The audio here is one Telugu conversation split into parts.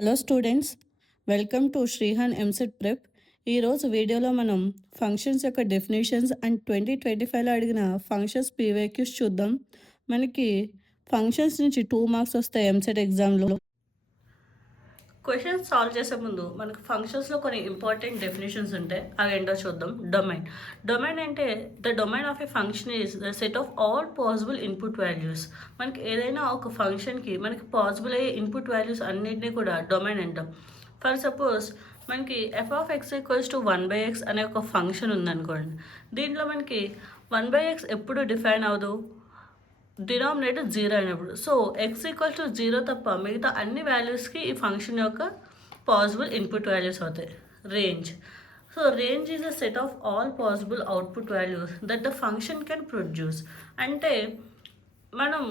Hello students, welcome to Srihan EAMCET prep. ఈరోజు వీడియోలో మనం ఫంక్షన్స్ యొక్క డెఫినేషన్స్ అండ్ 2025లో అడిగిన ఫంక్షన్స్ పీవైక్యూస్ చూద్దాం. మనకి ఫంక్షన్స్ నుంచి 2 మార్క్స్ వస్తాయి ఎంసెట్ ఎగ్జామ్లో. క్వశ్చన్స్ సాల్వ్ చేసే ముందు మనకు ఫంక్షన్స్లో కొన్ని ఇంపార్టెంట్ డెఫినేషన్స్ ఉంటాయి. అవి ఏంటో చూద్దాం. డొమైన్ అంటే the domain of A function is the set of all possible input values. మనకి ఏదైనా ఒక ఫంక్షన్కి మనకి పాసిబుల్ అయ్యే ఇన్పుట్ వాల్యూస్ అన్నింటినీ కూడా డొమైన్ అంటాం. ఫర్ సపోజ్ మనకి F of X equals to 1/x అనే ఒక ఫంక్షన్ ఉందనుకోండి. దీంట్లో మనకి 1/x ఎప్పుడు డిఫైన్ అవ్వదు, డినామినేటర్ 0 అయినప్పుడు. సో ఎక్స్ ఈక్వల్ టు 0 తప్ప మిగతా అన్ని వాల్యూస్కి ఈ ఫంక్షన్ యొక్క పాసిబుల్ ఇన్పుట్ వాల్యూస్ అవుతాయి. Range. So range is a set of all possible output values that the function can produce. అంటే మనం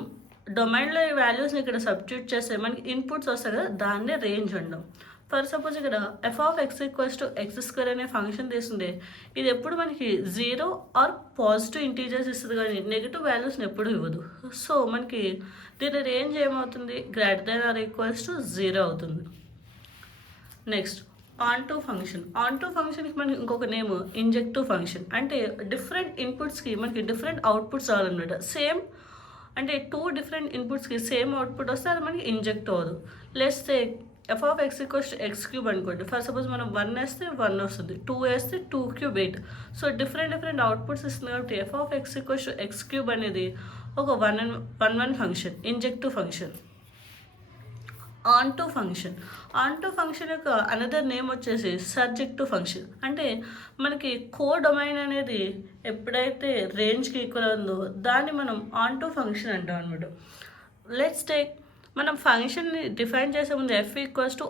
డొమైన్లో ఈ వాల్యూస్ని ఇక్కడ సబ్స్టిట్యూట్ చేస్తే మనకి ఇన్పుట్స్ వస్తాయి కదా, దాన్నే రేంజ్ అంటాం. ఫర్ సపోజ్ ఇక్కడ F of X equals to x² అనే ఫంక్షన్ తీసుకుంటే ఇది ఎప్పుడు మనకి 0 ఆర్ పాజిటివ్ ఇంటీజర్స్ ఇస్తుంది, కానీ నెగిటివ్ వాల్యూస్ని ఎప్పుడు ఇవ్వదు. సో మనకి దీని రేంజ్ ఏమవుతుంది, greater than or equals to 0 అవుతుంది. నెక్స్ట్ ఆన్టూ ఫంక్షన్కి మనకి ఇంకొక నేమ్ ఇంజెక్టివ్ ఫంక్షన్. అంటే డిఫరెంట్ ఇన్పుట్స్కి మనకి డిఫరెంట్ అవుట్పుట్స్ రావాలన్నమాట. సేమ్ అంటే 2 డిఫరెంట్ ఇన్పుట్స్కి సేమ్ అవుట్పుట్ వస్తే అది మనకి ఇంజెక్ట్ అవ్వదు. Let's take F of X equals to x³ అనుకోండి. ఫర్ సపోజ్ మనం 1 వేస్తే 1 వస్తుంది, 2 వేస్తే 2³ 8. సో డిఫరెంట్ అవుట్పుట్స్ ఇస్తుంది కాబట్టి F of X equals to x³ అనేది ఒక 1 ఫంక్షన్, ఇంజెక్టివ్ ఫంక్షన్. ఆన్టూ ఫంక్షన్ యొక్క అనదర్ నేమ్ వచ్చేసి సర్జెక్టివ్ ఫంక్షన్. అంటే మనకి డొమైన్ అనేది ఎప్పుడైతే రేంజ్కి ఈక్వల్ ఉందో దాన్ని మనం ఆన్టూ ఫంక్షన్ అంటాం అనమాట. లెట్స్ టేక్ మనం ఫంక్షన్ని డిఫైన్ చేసే ముందు ఎఫ్ ఈక్వల్స్ టు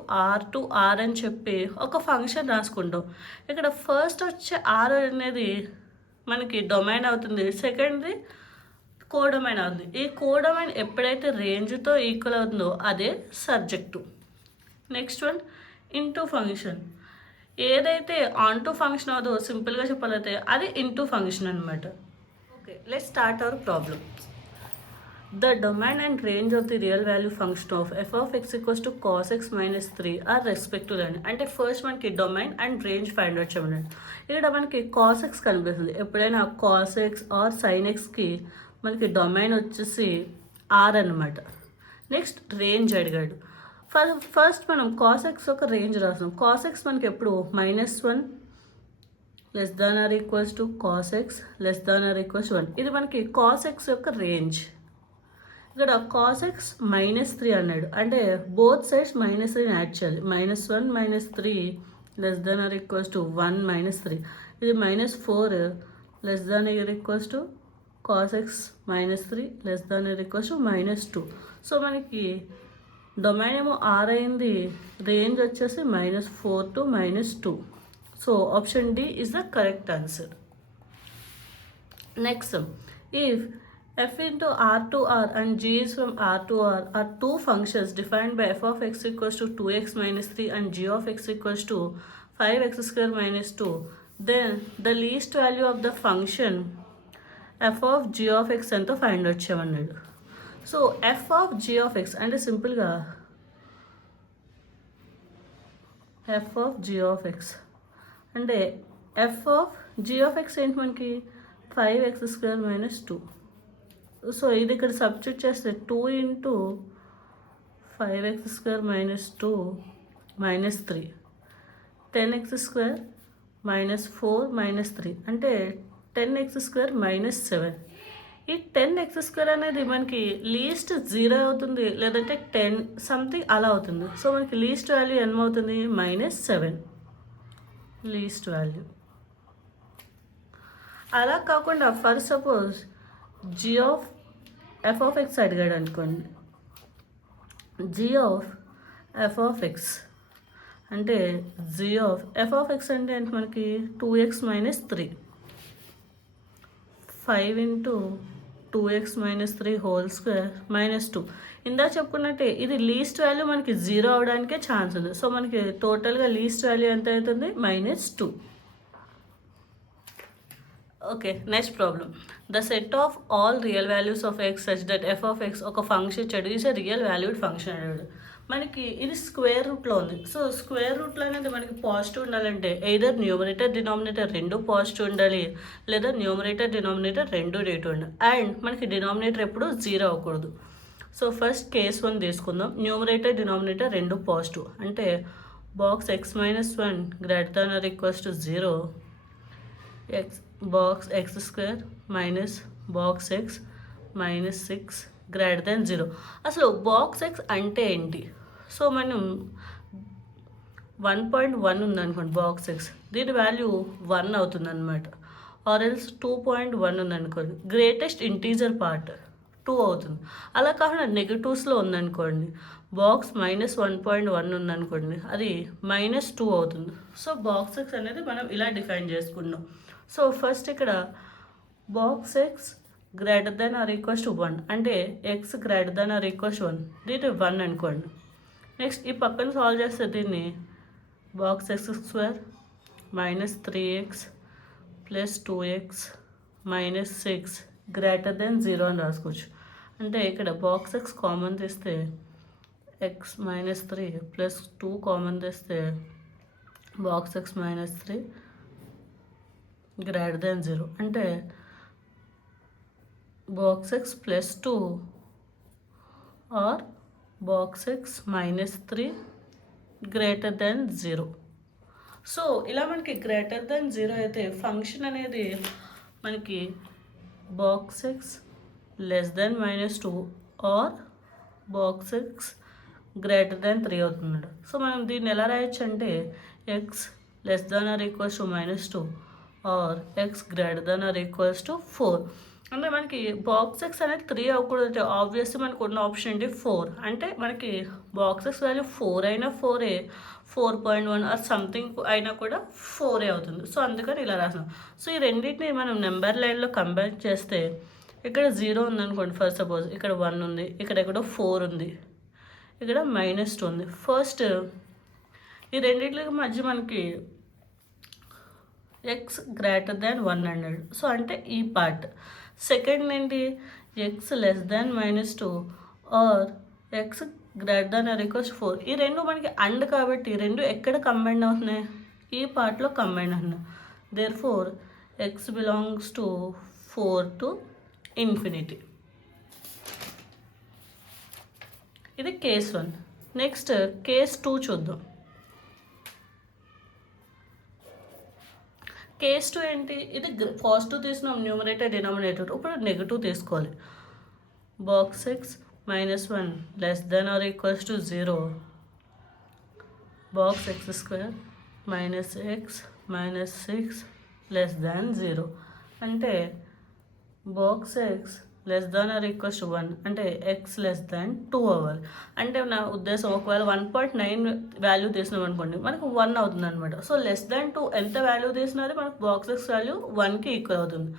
R అని చెప్పి ఒక ఫంక్షన్ రాసుకుంటాం. ఇక్కడ ఫస్ట్ వచ్చే R అనేది మనకి డొమైన్ అవుతుంది, సెకండ్ది కోడొమైన్ అవుతుంది. ఈ కోడొమైన్ ఎప్పుడైతే రేంజ్తో ఈక్వల్ అవుతుందో అదే subject. Next one into function. ఏదైతే ఆన్టూ ఫంక్షన్ అవుతుందో సింపుల్గా చెప్పాలైతే అది ఇంటూ ఫంక్షన్ అనమాట. Okay, let's start our problem. The domain and range of the real value function of f of x equals to cos x minus 3 are respective అని. అంటే ఫస్ట్ మనకి domain and range find out చేయమన్నాడు. ఇక్కడ మనకి cos x కనిపిస్తుంది. ఎప్పుడైనా cos x ఆర్ sin xకి మనకి డొమైన్ వచ్చేసి r అనమాట. నెక్స్ట్ రేంజ్ అడిగాడు. ఫస్ట్ మనం cos x ఒక రేంజ్ రాస్తాం. cos x మనకి ఎప్పుడు -1 less than or equals to cos x less than or equals 1. ఇది మనకి cos x యొక్క రేంజ్. ఇక్కడ cos x -3 అన్నాడు, అంటే బోత్ సైడ్స్ -3 యాడ్ చేయాలి. -1 -3 less than or equals to 1 -3. ఇది -4 less than or equals to cos x -3 less than or equals to -2. So మనకి డొమైన్ ఏమో R అయింది, రేంజ్ వచ్చేసి -4 to -2. So option D is the correct answer. Next, if f into R to R and g is from R to R are two functions defined by f of x equals to 2x minus 3 and g of x equals to 5x² minus 2, then the least value of the function f of g of x ఎంతో ఫైండ్ అవుట్ చేయమన్నాడు. So f of g of x అంటే సింపుల్గా f of g of x అంటే f of g of x ఏంటి మనకి 5x² minus 2. సో ఇది ఇక్కడ సబ్స్టిట్యూట్ చేస్తే 2 into 5x² minus 2 minus 3 10x² minus 4 minus 3 అంటే 10x² minus 7. ఈ 10x² అనేది మనకి లీస్ట్ 0 అవుతుంది, లేదంటే 10 సంథింగ్ అలా అవుతుంది. సో మనకి లీస్ట్ వాల్యూ ఏమవుతుంది, -7 లీస్ట్ వాల్యూ. అలా కాకుండా for suppose g of f of x అడిగాడు అనుకోండి. g of f of x అంటే g of f of x అంటే ఏంటి మనకి 2x minus 3 5 into 2x minus 3 whole square -2. ఇందా చెప్పుకున్నట్టే ఇది లీస్ట్ వాల్యూ మనకి 0 అవడానికే ఛాన్స్ ఉంది. సో మనకి టోటల్గా లీస్ట్ వాల్యూ ఎంత అవుతుంది, -2. Okay, next problem. The set of all real values of X such that F of X ఒక ఫంక్షన్ ఇచ్చాడు, is a real valued function అన్నాడు. మనకి ఇది స్క్వేర్ రూట్లో ఉంది. సో స్క్వేర్ రూట్లో అనేది మనకి పాజిటివ్ ఉండాలంటే ఎయిదర్ న్యూమరేటర్ డినామినేటర్ రెండు పాజిటివ్ ఉండాలి, లేదా న్యూమరేటర్ డినామినేటర్ రెండు నెగిటివ్ ఉండాలి. అండ్ మనకి డినామినేటర్ ఎప్పుడు 0 అవ్వకూడదు. సో ఫస్ట్ కేస్ 1 తీసుకుందాం. న్యూమరేటర్ డినామినేటర్ రెండు పాజిటివ్ అంటే box x-1 greater than or equals to 0, box x² minus box x minus 6 greater than 0. అసలు బాక్స్ x అంటే ఏంటి? సో మనం 1.1 ఉందనుకోండి బాక్స్ x, దీని వాల్యూ 1 అవుతుంది అనమాట. ఆర్ ఎల్స్ 2.1 ఉందనుకోండి, గ్రేటెస్ట్ ఇంటీజర్ పార్ట్ 2 అవుతుంది. అలా కాకుండా నెగిటివ్స్లో ఉందనుకోండి, బాక్స్ -1.1 ఉందనుకోండి, అది -2 అవుతుంది. సో బాక్స్ x అనేది మనం ఇలా డిఫైన్ చేసుకున్నాం. సో ఫస్ట్ ఇక్కడ box x greater than or equals to 1 అంటే x greater than or equals 1, దీన్ని 1 అనుకోండి. నెక్స్ట్ ఈ పక్కన సాల్వ్ చేస్తే దీన్ని box x² minus 3x plus 2x minus 6 greater than 0 అని రాసుకోవచ్చు. అంటే ఇక్కడ బాక్స్ x కామన్ తీస్తే x మైనస్ 3 ప్లస్ 2 కామన్ తీస్తే box x minus 3 greater than 0 అంటే box x plus 2 or box x minus 3 greater than 0. So ఇలా మనకి గ్రేటర్ దెన్ 0 అయితే ఫంక్షన్ అనేది మనకి box x less than -2 or box x greater then 3 అవుతుంది. సో మనం దీన్ని ఎలా రాయొచ్చు అంటే x less than or equals to -2 or x greater than or equals to 4. అంటే మనకి బాక్స్ x అనేది 3 అవ్వకూడదు. ఆబ్వియస్లీ మనకు ఉన్న ఆప్షన్ ఏంటి 4. అంటే మనకి బాక్స్ x వాల్యూ 4 అయినా 4ఏ, 4.1 ఆర్ సంథింగ్ అయినా కూడా 4ఏ అవుతుంది. సో అందుకని ఇలా రాసాం. సో ఈ రెండింటిని మనం నెంబర్ లైన్లో కంపేర్ చేస్తే ఇక్కడ 0 ఉందనుకోండి, ఫస్ట్ సపోజ్ ఇక్కడ 1 ఉంది, ఇక్కడ ఎక్కడో 4 ఉంది, ఇక్కడ -2 ఉంది. ఫస్ట్ ఈ రెండింటికి మధ్య మనకి x గ్రేటర్ దాన్ 1 అన్నాడు. సో అంటే ఈ పార్ట్. సెకండ్ ఏంటి x less than -2 or x greater than or equals 4. ఈ రెండు మనకి అండ్ కాబట్టి రెండు ఎక్కడ కంబైండ్ అవుతున్నాయి? ఈ పార్ట్లో కంబైండ్ అవుతున్నాయి. Therefore x belongs to 4 to infinity. ఇది కేస్ 1. నెక్స్ట్ కేస్ 2 చూద్దాం. కేస్ 2 ఏంటి? ఇది పాజిటివ్ తీసుకున్నాం న్యూమరేటర్ డినామినేటర్, ఇప్పుడు నెగిటివ్ తీసుకోవాలి. Box x -1 less than or equals to 0, box x² minus x minus 6 less than 0 అంటే box x less than or equals to 1 అంటే x లెస్ దాన్ 2 అవ్వాలి. అంటే నా ఉద్దేశం ఒకవేళ 1.9 వాల్యూ తీసినాం అనుకోండి, మనకు 1 అవుతుంది అనమాట. సో లెస్ దాన్ 2 ఎంత వాల్యూ తీసినది మనకు బాక్స్ x వాల్యూ 1కి ఈక్వల్ అవుతుంది.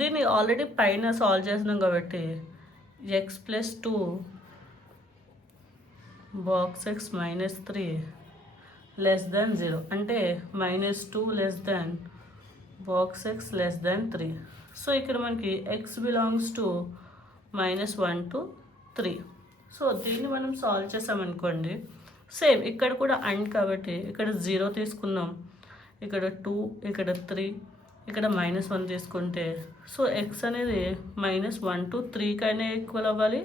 దీన్ని ఆల్రెడీ పైన సాల్వ్ చేసినాం కాబట్టి x plus 2 box x minus 3 less than 0 అంటే -2 less than box x less దాన్ 3. సో ఇక్కడ మనకి x బిలాంగ్స్ టు -1 to 3. సో దీన్ని మనం సాల్వ్ చేసామనుకోండి, సేమ్ ఇక్కడ కూడా అండ్ కాబట్టి ఇక్కడ 0 తీసుకున్నాం, ఇక్కడ 2, ఇక్కడ 3, ఇక్కడ -1 తీసుకుంటే సో x అనేది -1 to 3 కైనా ఈక్వల్ అవ్వాలి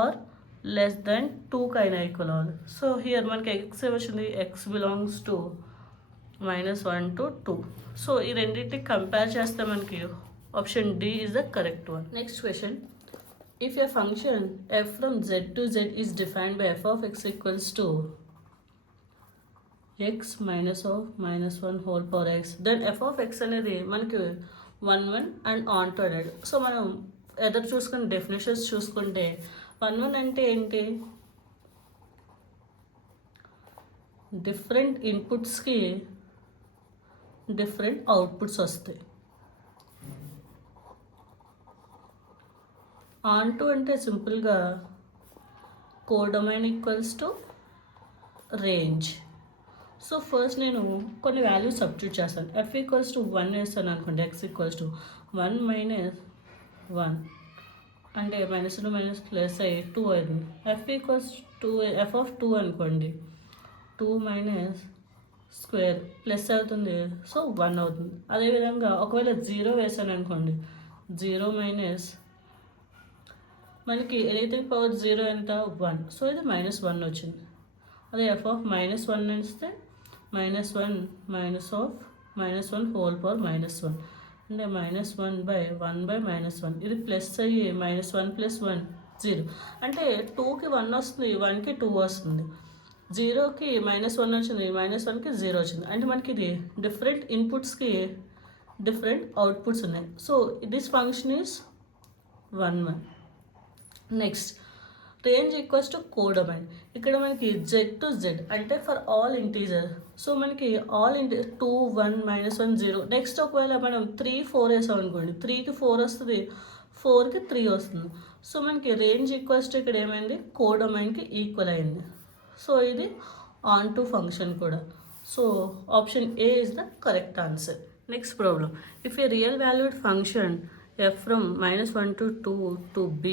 ఆర్ లెస్ దాన్ 2 కైనా ఈక్వల్ అవ్వాలి. సో హియర్ మనకి x వచ్చింది, x belongs to -1 to 2. So ఈ రెండింటిని కంపేర్ చేస్తే మనకి option D is the correct one. Next question. If a function f from z to z is defined by f of x equals to x minus of -1 whole power x, then f of x అనేది మనకి 1 అండ్ ఆన్ టు అన్నాడు. సో మనం ఎదురు చూసుకుని డెఫినేషన్స్ చూసుకుంటే 1 అంటే ఏంటి? డిఫరెంట్ ఇన్పుట్స్కి డిఫరెంట్ అవుట్పుట్స్ వస్తాయి. ఆన్ టు అంటే సింపుల్గా codomain equals to range. So first నేను కొన్ని వాల్యూస్ సబ్స్టిట్యూట్ చేస్తాను. f ఈక్వల్స్ టు 1 వేస్తాను అనుకోండి, x ఈక్వల్స్ టు 1 - 1 అంటే మైనస్ టు మైనస్ ప్లస్ అయ్యి 2 అయింది. ఎఫ్ ఈక్వల్స్ 2 ఎఫ్ ఆఫ్ 2 అనుకోండి, 2 మైనస్ స్క్వేర్ ప్లస్ అవుతుంది, సో 1 అవుతుంది. అదేవిధంగా ఒకవేళ 0 వేసాను అనుకోండి, 0 మైనస్ మనకి ఎనీథింగ్ పవర్ 0 ఎంత 1, సో ఇది -1 వచ్చింది. అదే ఎఫ్ ఆఫ్ -1 ఇస్తే -1 మైనస్ ఆఫ్ -1 హోల్ పవర్ -1 అంటే -1/1/-1 ఇది ప్లస్ అయ్యి -1 + 1 0 అంటే 2కి 1 వస్తుంది, 1కి 2 వస్తుంది, 0కి -1 వచ్చింది, -1కి 0 వచ్చింది. అంటే మనకి ఇది డిఫరెంట్ ఇన్పుట్స్కి డిఫరెంట్ అవుట్పుట్స్ ఉన్నాయి. So this function is 1 1. Next range equals to codomain. ఇక్కడ మనకి Z to Z అంటే ఫర్ ఆల్ ఇంటీజర్. సో మనకి ఆల్ 2 1 -1 0. నెక్స్ట్ ఒకవేళ మనం 3 4 వేసాం అనుకోండి, 3కి 4 వస్తుంది, 4కి 3 వస్తుంది. సో మనకి రేంజ్ ఈక్వల్స్ టు ఇక్కడ ఏమైంది, కోడొమైన్కి ఈక్వల్ అయింది. సో ఇది ఆన్ టు ఫంక్షన్ కూడా. So option A is the correct answer. Next problem, if A real valued function f from -1 to 2 to b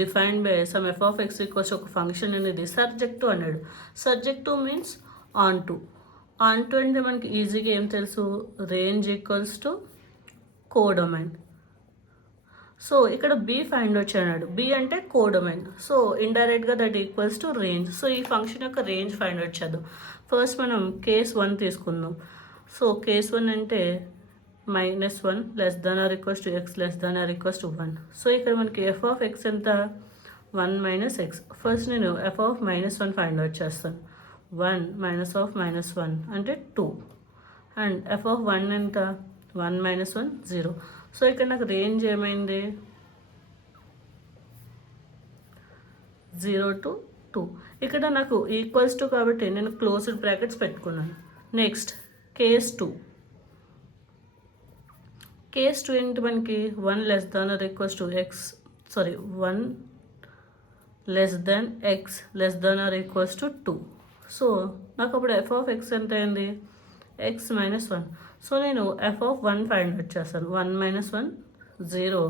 defined by some f of x equals ఒక ఫంక్షన్ అనేది సబ్జెక్టు అన్నాడు. Subject means on to. On to అంటే మనకి ఈజీగా ఏం తెలుసు, range equals to codomain. So ఇక్కడ బి ఫైండ్ అవుట్ అన్నాడు, బి అంటే కోడొమైన్. సో ఇండైరెక్ట్గా that equals to range. So ఈ ఫంక్షన్ యొక్క రేంజ్ ఫైండ్ అవుట్ చేద్దాం. ఫస్ట్ మనం కేస్ 1 తీసుకుందాం. సో కేస్ 1 అంటే -1 less than or equals to x less than or equals to 1. So ఇక్కడ మనకి ఎఫ్ ఆఫ్ ఎక్స్ ఎంత, 1 - x. ఫస్ట్ నేను ఎఫ్ ఆఫ్ -1 ఫైండ్ అవుట్ చేస్తాను. 1 - -1 అంటే 2 అండ్ ఎఫ్ ఆఫ్ 1 ఎంత, 1 - 1 0. సో ఇక్కడ నాకు రేంజ్ ఏమైంది, 0 to 2. ఇక్కడ నాకు ఈక్వల్స్ టు కాబట్టి నేను క్లోజ్డ్ బ్రాకెట్స్ పెట్టుకున్నాను. Next case 2. కేస్ 2 ఏంటి మనకి, 1 less than or equals to x, 1 less than x less than or equals to 2. So నాకు అప్పుడు ఎఫ్ ఆఫ్ ఎక్స్ ఎంత అయింది, x - 1. సో నేను ఎఫ్ ఆఫ్ 1 ఫైండ్ అవుట్ చేస్తాను, 1 - 1 0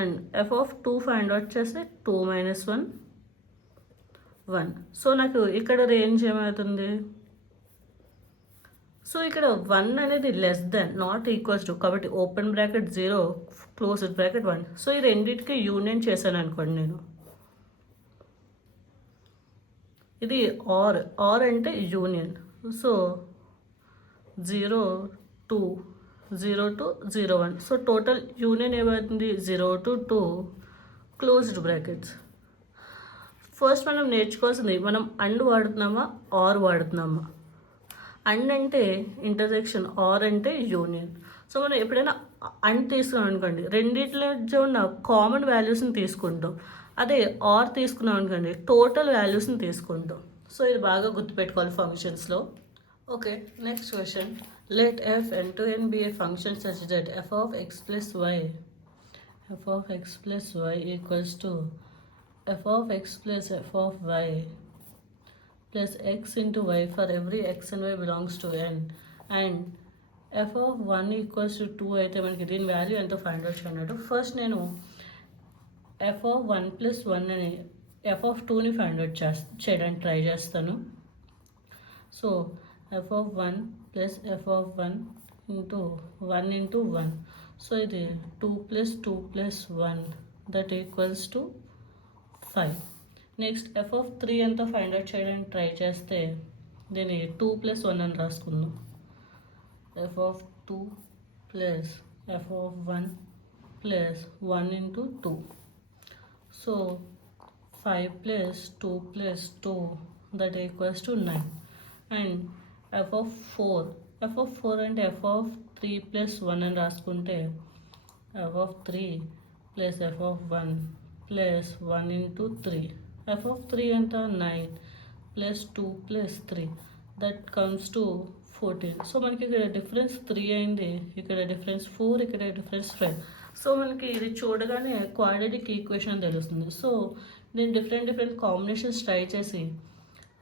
and F of 2 find out చేస్తే 2 - 1 1. సో నాకు ఇక్కడ రేంజ్ ఏమవుతుంది, సో ఇక్కడ 1 అనేది less than not equals to కాబట్టి open bracket 0 closed bracket 1. So ఈ రెండింటికి యూనియన్ చేశాను అనుకోండి నేను, ఇది ఆర్ అంటే union. So 0 to 1. So total union ఏమవుతుంది, 0 to 2 క్లోజ్డ్ బ్రాకెట్స్. ఫస్ట్ మనం నేర్చుకోవాల్సింది, మనం అండ్ వాడుతున్నామా ఆర్ వాడుతున్నామా. అండ్ అంటే ఇంటర్సెక్షన్, ఆర్ అంటే యూనియన్. సో మనం ఎప్పుడైనా అండ్ తీసుకున్నాం అనుకోండి, రెండిట్లో ఉన్న కామన్ వాల్యూస్ని తీసుకుంటాం. అదే ఆర్ తీసుకున్నాం అనుకోండి, టోటల్ వాల్యూస్ని తీసుకుంటాం. సో ఇది బాగా గుర్తుపెట్టుకోవాలి ఫంక్షన్స్లో. Okay, next question, let F n to n be a function such that f of x plus y equals to f of x plus f of y plus x into y for every x and y belongs to n and f of 1 equals to 2 అయితే మనకి దీని వాల్యూ ఎంతో ఫైండ్ అవుట్ చేయనట్టు. ఫస్ట్ నేను f of 1 + 1 అని f of 2ని ఫైండ్ అవుట్ చేయడానికి ట్రై చేస్తాను. So f of 1 plus f of 1 into 1 into 1. So ఇది 2 + 2 + 1 that equals to 5. Next F of 3 ఎంత ఫైండ్ అవుట్ చేయడానికి ట్రై చేస్తే దీన్ని 2 + 1 అని రాసుకుందాం. F of 2 plus F of 1 plus 1 into 2. So 5 + 2 + 2 that equals to 9. And F of 4 అంటే ఎఫ్ ఆఫ్ 3 + 1 అని రాసుకుంటే F of 3 plus F of 1 plus 1 into 3. F of 3 ఎంత 9 + 2 + 3 దట్ కమ్స్ టు 14. సో మనకి ఇక్కడ డిఫరెన్స్ 3 అయింది, ఇక్కడ డిఫరెన్స్ 4, ఇక్కడ డిఫరెన్స్ 5. సో మనకి ఇది చూడగానే క్వాడ్రాటిక్ ఈక్వేషన్ తెలుస్తుంది. సో నేను డిఫరెంట్ కాంబినేషన్స్ ట్రై చేసి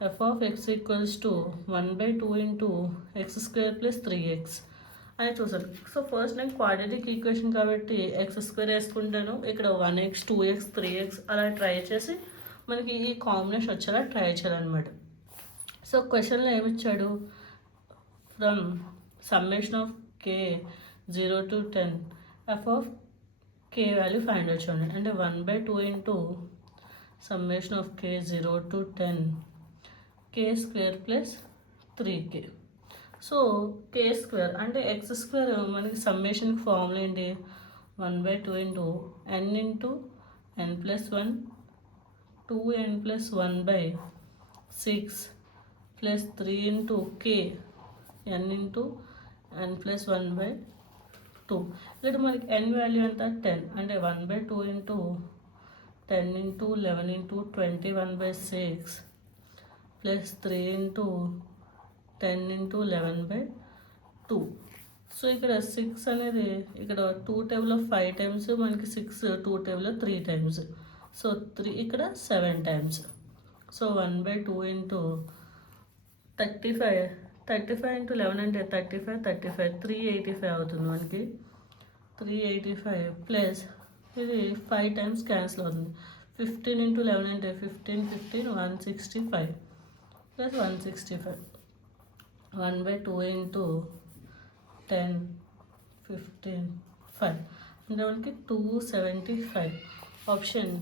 F of X equals to 1/2 into x² + 3x అని చూసారు. సో ఫస్ట్ నేను క్వాడ్రాటిక్ ఈక్వేషన్ కాబట్టి x² వేసుకుంటాను. ఇక్కడ 1x 2x 3x అలా ట్రై చేసి మనకి ఈ కాంబినేషన్ వచ్చేలా ట్రై చేయాలన్నమాట. సో క్వశ్చన్లో ఏమిచ్చాడు, from summation of k 0 to 10 f of k value find out చూడండి. అంటే 1/2 into summation of k 0 to 10 k² plus 3k. So k² అంటే x² మనకి సమ్మేషన్కి ఫార్ములా ఏంటి, 1/2 into n into n plus 1 2n plus 1/6 plus 3 into k n into n plus 1/2. ఇక్కడ మనకి n వాల్యూ ఎంత 10, అంటే 1/2 into 10 into 11 into 21/6 plus 3 into 10 into 11/2. So ఇక్కడ 6 అనేది ఇక్కడ 2 టేబుల్లో 5 టైమ్స్, మనకి 6 2 టేబుల్లో 3 టైమ్స్. సో 3 ఇక్కడ 7 టైమ్స్. సో 1/2 ఇంటూ 35 ఇంటూ 11 అంటే 35 385 అవుతుంది మనకి. 385 ప్లస్ ఇది 5 టైమ్స్ క్యాన్సిల్ అవుతుంది. 15 ఇంటూ 11 అంటే 15 165 ప్లస్ 165. 1/2 ఇంటూ 10 15 5 అంటే మనకి 275. Option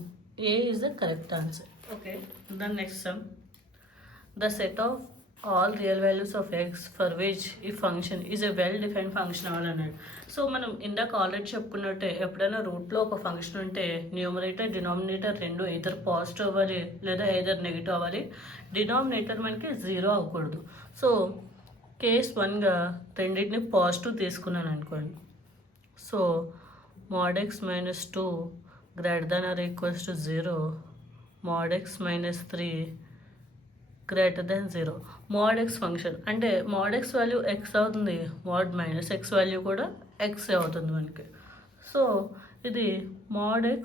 A is the correct answer. Okay, the next sum. The set of all real values of x for which ఈ function is a well defined function అవ్వాలన్నాడు. సో మనం ఇందాక ఆల్రెడీ చెప్పుకున్నట్టే ఎప్పుడైనా రూట్లో ఒక ఫంక్షన్ ఉంటే న్యూమరేటర్ డినామినేటర్ రెండు either పాజిటివ్ అవ్వాలి లేదా either నెగిటివ్ అవ్వాలి. డినామినేటర్ మనకి 0 అవ్వకూడదు. సో కేస్ 1గా రెండింటిని పాజిటివ్ తీసుకున్నాను అనుకోండి. So mod x minus 2 greater than or equals to 0, mod x minus 3 greater than 0. mod x function అంటే mod x వాల్యూ x అవుతుంది, mod మైనస్ x వాల్యూ కూడా x అవుతుంది మనకి. సో ఇది mod x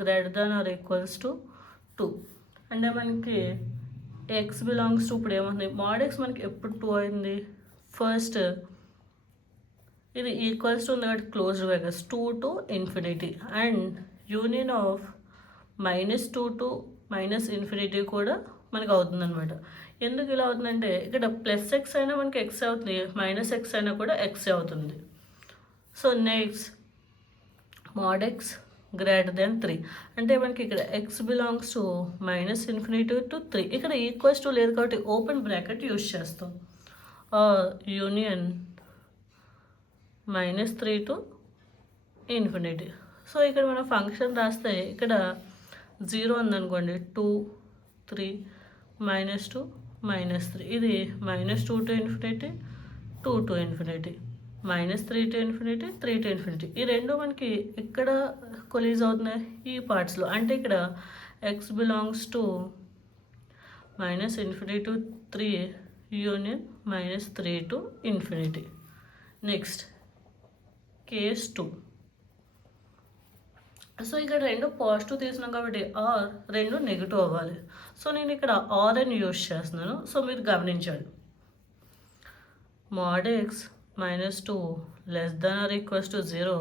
greater than or equals to 2 అంటే మనకి x బిలాంగ్స్ టు ఇప్పుడు ఏమవుతుంది, mod x మనకి ఎప్పుడు 2 అయింది, ఫస్ట్ ఇది ఈక్వల్స్ టు ఉంది కాబట్టి closed brackets 2 to infinity and union of -2 to -infinity కూడా మనకు అవుతుంది అనమాట. ఎందుకు ఇలా అవుతుందంటే ఇక్కడ ప్లస్ ఎక్స్ అయినా మనకి ఎక్స్ అవుతుంది, మైనస్ ఎక్స్ అయినా కూడా ఎక్స్ అవుతుంది. So next mod x greater then 3 అంటే మనకి ఇక్కడ ఎక్స్ బిలాంగ్స్ టు -∞ to 3. ఇక్కడ ఈక్వల్స్ టు లేదు కాబట్టి ఓపెన్ బ్రాకెట్ యూజ్ చేస్తాం. Union -3 to infinity. సో ఇక్కడ మనం ఫంక్షన్ రాస్తే ఇక్కడ 0 ఉందనుకోండి, 2 3 -2 -3 ఇది -2 to infinity 2 to infinity -3 to infinity 3 to infinity. ఈ రెండు మనకి ఎక్కడ కొలీజ్ అవుతున్నాయి, ఈ పార్ట్స్లో. అంటే ఇక్కడ X belongs to -∞ to 3 union -3 to infinity. Next case 2. So ఇక్కడ రెండు పాజిటివ్ తీసుకున్నాం కాబట్టి ఆర్ రెండు నెగిటివ్ అవ్వాలి. సో నేను ఇక్కడ ఆర్ అని యూజ్ చేస్తున్నాను. సో మీరు గమనించండి, mod x -2 less than or equals to 0,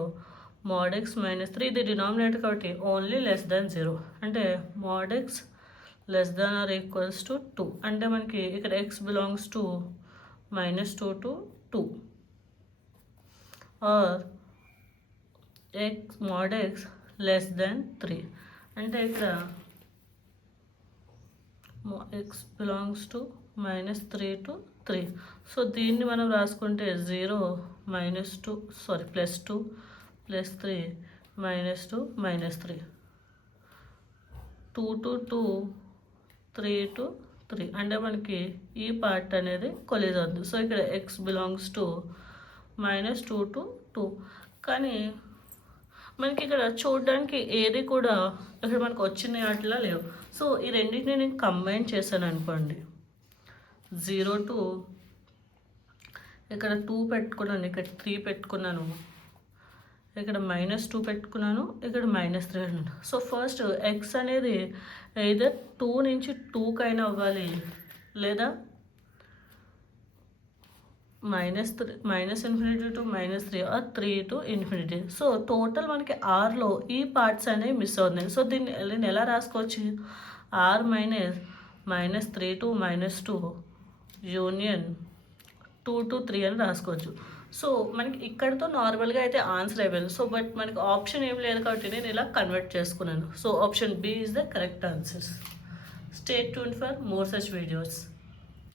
mod x -3 ఇది డినామినేటర్ కాబట్టి ఓన్లీ లెస్ దాన్ 0 అంటే mod x less than or equals to 2 అంటే మనకి ఇక్కడ x belongs to -2 to 2 or mod x less than 3 అంటే ఇక్కడ x బిలాంగ్స్ టు -3 to 3. సో దీన్ని మనం రాసుకుంటే 0 -2 +2 +3 -2 -3 2 to 2 3 to 3 అంటే మనకి ఈ పార్ట్ అనేది కొలీజ్ అవుతుంది. సో ఇక్కడ x బిలాంగ్స్ టు -2 to 2 కానీ మనకి ఇక్కడ చూడడానికి ఏది కూడా ఇక్కడ మనకు వచ్చిన అట్లా లేవు. సో ఈ రెండింటిని నేను కంబైన్ చేశాను అనుకోండి, 0 to ఇక్కడ 2 పెట్టుకున్నాను, ఇక్కడ 3 పెట్టుకున్నాను, ఇక్కడ -2 పెట్టుకున్నాను, ఇక్కడ -3 పెట్టాను. సో ఫస్ట్ ఎక్స్ అనేది either 2 నుంచి 2 కైనా అవ్వాలి లేదా minus infinity to -3 or 3 to infinity. So total మనకి ఆర్లో ఈ పార్ట్స్ అనేవి మిస్ అవుతున్నాయి. సో దీన్ని ఎలా రాసుకోవచ్చు? ఆర్ -3 టు -2 యూనియన్ 2 టు 3 అని రాసుకోవచ్చు. సో మనకి ఇక్కడతో నార్మల్గా అయితే ఆన్సర్ అయిపోయింది. సో బట్ మనకి ఆప్షన్ ఏం లేదు కాబట్టి నేను ఇలా కన్వర్ట్ చేసుకున్నాను. So option B is the correct answers. Stay tune for more such videos.